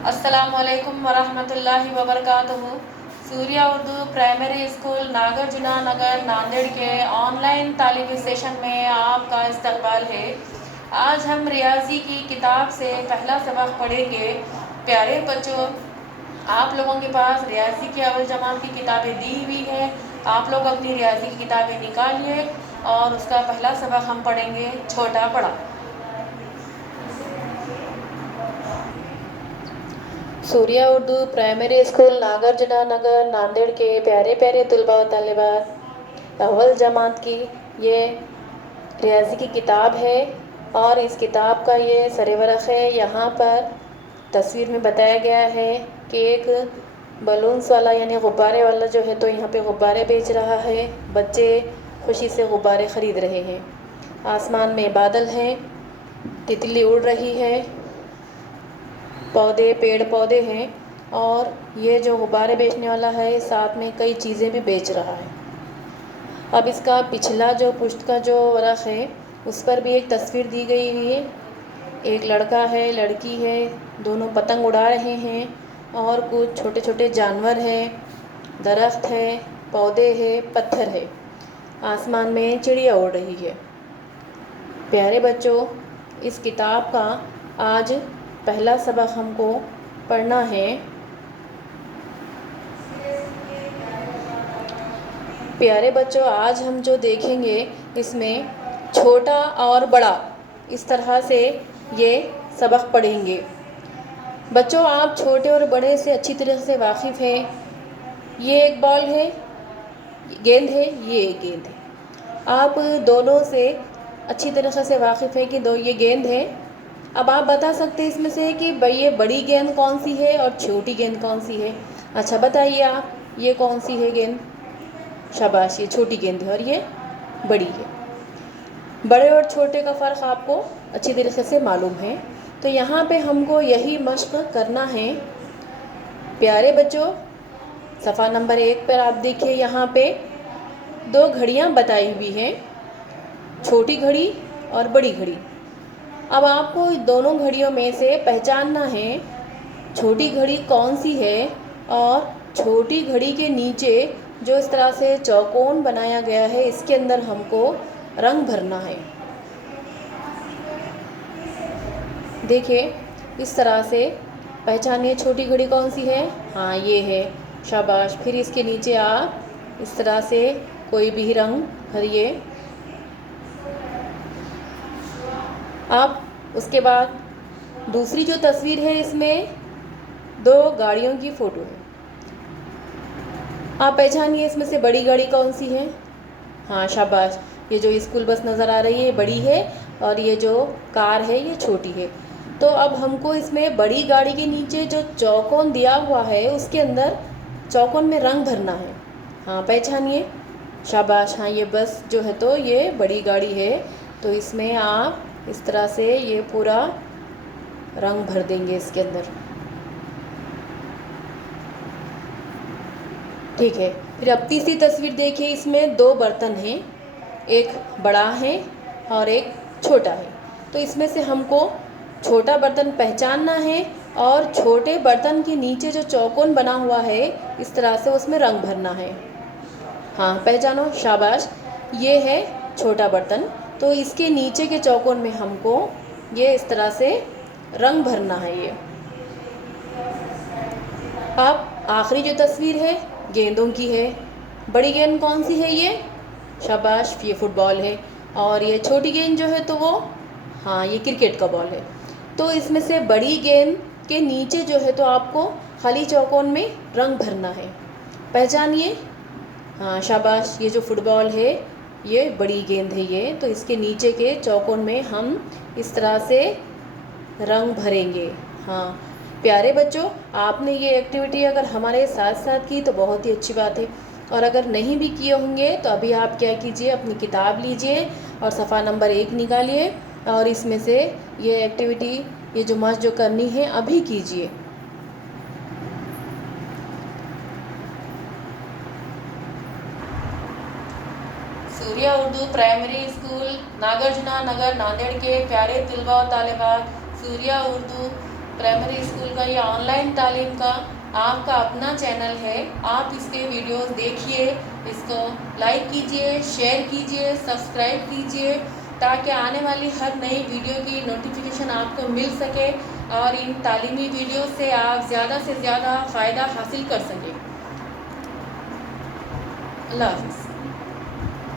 अस्सलामुअलैकुम वरहमतुल्लाहि वबरकातुहू। Surya Urdu primary school Nagarjuna नगर नांदेड़ के ऑनलाइन तालीमी सेशन में आपका इस्तकबाल है। आज हम रियाजी की किताब से पहला सबक पढ़ेंगे। प्यारे बच्चों, आप लोगों के पास रियाजी की अव्वल जमात की किताबें दी हुई है। आप लोग अपनी रियाजी की किताबें निकालिए और उसका पहला सबक हम पढ़ेंगे, छोटा बड़ा। सूर्या उर्दू प्राइमरी स्कूल नागार्जुना नगर नांदेड़ के प्यारे प्यारे तलबा व तालिबात, अव्वल जमात की ये रियाजी की किताब है और इस किताब का ये सरेवरक़ है। यहाँ पर तस्वीर में बताया गया है कि एक बलून्स वाला यानी गुब्बारे वाला जो है, तो यहाँ पे गुब्बारे बेच रहा है। बच्चे खुशी से गुब्बारे ख़रीद रहे हैं। आसमान में बादल हैं, तितली उड़ रही है, पौधे पेड़ पौधे हैं और ये जो गुब्बारे बेचने वाला है साथ में कई चीज़ें भी बेच रहा है। अब इसका पिछला जो पुष्ट का जो वरक़ है उस पर भी एक तस्वीर दी गई हुई है। एक लड़का है, लड़की है, दोनों पतंग उड़ा रहे हैं और कुछ छोटे छोटे जानवर हैं, दरख्त है, पौधे हैं, पत्थर है। आसमान में चिड़िया उड़ रही है। प्यारे बच्चों, इस किताब का आज पहला सबक हमको पढ़ना है। प्यारे बच्चों, आज हम जो देखेंगे इसमें छोटा और बड़ा इस तरह से ये सबक पढ़ेंगे। बच्चों, आप छोटे और बड़े से अच्छी तरह से वाकिफ़ हैं। ये एक बॉल है, गेंद है, ये एक गेंद है। आप दोनों से अच्छी तरह से वाकिफ़ है कि ये गेंद है। अब आप बता सकते हैं इसमें से कि भाई ये बड़ी गेंद कौन सी है और छोटी गेंद कौन सी है। अच्छा बताइए आप, ये कौन सी है गेंद? शाबाश, ये छोटी गेंद है और ये बड़ी है। बड़े और छोटे का फ़र्क आपको अच्छी तरीके से मालूम है। तो यहाँ पे हमको यही मश्क करना है। प्यारे बच्चों, सफ़ा नंबर 1 पर आप देखिए, यहाँ पे 2 घड़ियाँ बताई हुई हैं, छोटी घड़ी और बड़ी घड़ी। अब आपको दोनों घड़ियों में से पहचानना है छोटी घड़ी कौन सी है और छोटी घड़ी के नीचे जो इस तरह से चौकोन बनाया गया है इसके अंदर हमको रंग भरना है। देखिए, इस तरह से पहचानिए छोटी घड़ी कौन सी है। हाँ, ये है, शाबाश। फिर इसके नीचे आप इस तरह से कोई भी रंग भरिए। अब उसके बाद दूसरी जो तस्वीर है इसमें 2 गाड़ियों की फ़ोटो है। आप पहचानिए इसमें से बड़ी गाड़ी कौन सी है। हाँ, शाबाश, ये जो स्कूल बस नज़र आ रही है बड़ी है और ये जो कार है ये छोटी है। तो अब हमको इसमें बड़ी गाड़ी के नीचे जो चौकोन दिया हुआ है उसके अंदर चौकोन में रंग भरना है। हाँ, पहचानिए, शाबाश। हाँ, ये बस जो है तो ये बड़ी गाड़ी है, तो इसमें आप इस तरह से ये पूरा रंग भर देंगे इसके अंदर। ठीक है। फिर अब तीसरी तस्वीर देखिए, इसमें 2 बर्तन हैं, एक बड़ा है और एक छोटा है। तो इसमें से हमको छोटा बर्तन पहचानना है और छोटे बर्तन के नीचे जो चौकोन बना हुआ है इस तरह से उसमें रंग भरना है। हाँ, पहचानो, शाबाश, ये है छोटा बर्तन। तो इसके नीचे के चौकोन में हमको ये इस तरह से रंग भरना है। ये अब आखिरी जो तस्वीर है गेंदों की है। बड़ी गेंद कौन सी है? ये, शाबाश, ये फुटबॉल है और ये छोटी गेंद जो है तो वो, हाँ, ये क्रिकेट का बॉल है। तो इसमें से बड़ी गेंद के नीचे जो है तो आपको खाली चौकोन में रंग भरना है। पहचानिए। हाँ, शाबाश, ये जो फुटबॉल है ये बड़ी गेंद है ये, तो इसके नीचे के चौकोन में हम इस तरह से रंग भरेंगे। हाँ प्यारे बच्चों, आपने ये एक्टिविटी अगर हमारे साथ साथ की तो बहुत ही अच्छी बात है, और अगर नहीं भी किए होंगे तो अभी आप क्या कीजिए, अपनी किताब लीजिए और सफ़ा नंबर 1 निकालिए और इसमें से ये एक्टिविटी, ये जो मश्क जो करनी है अभी कीजिए। सूर्या उर्दू प्राइमरी स्कूल नागार्जुना नगर नांदेड़ के प्यारे तलबा और तालिबात, सूर्या उर्दू प्राइमरी स्कूल का या ऑनलाइन तालीम का आपका अपना चैनल है। आप इसके वीडियोस देखिए, इसको लाइक कीजिए, शेयर कीजिए, सब्सक्राइब कीजिए, ताकि आने वाली हर नई वीडियो की नोटिफिकेशन आपको मिल सके और इन तालीमी वीडियो से आप ज़्यादा से ज़्यादा फ़ायदा हासिल कर सकें। अल्लाह हाफ़िज़।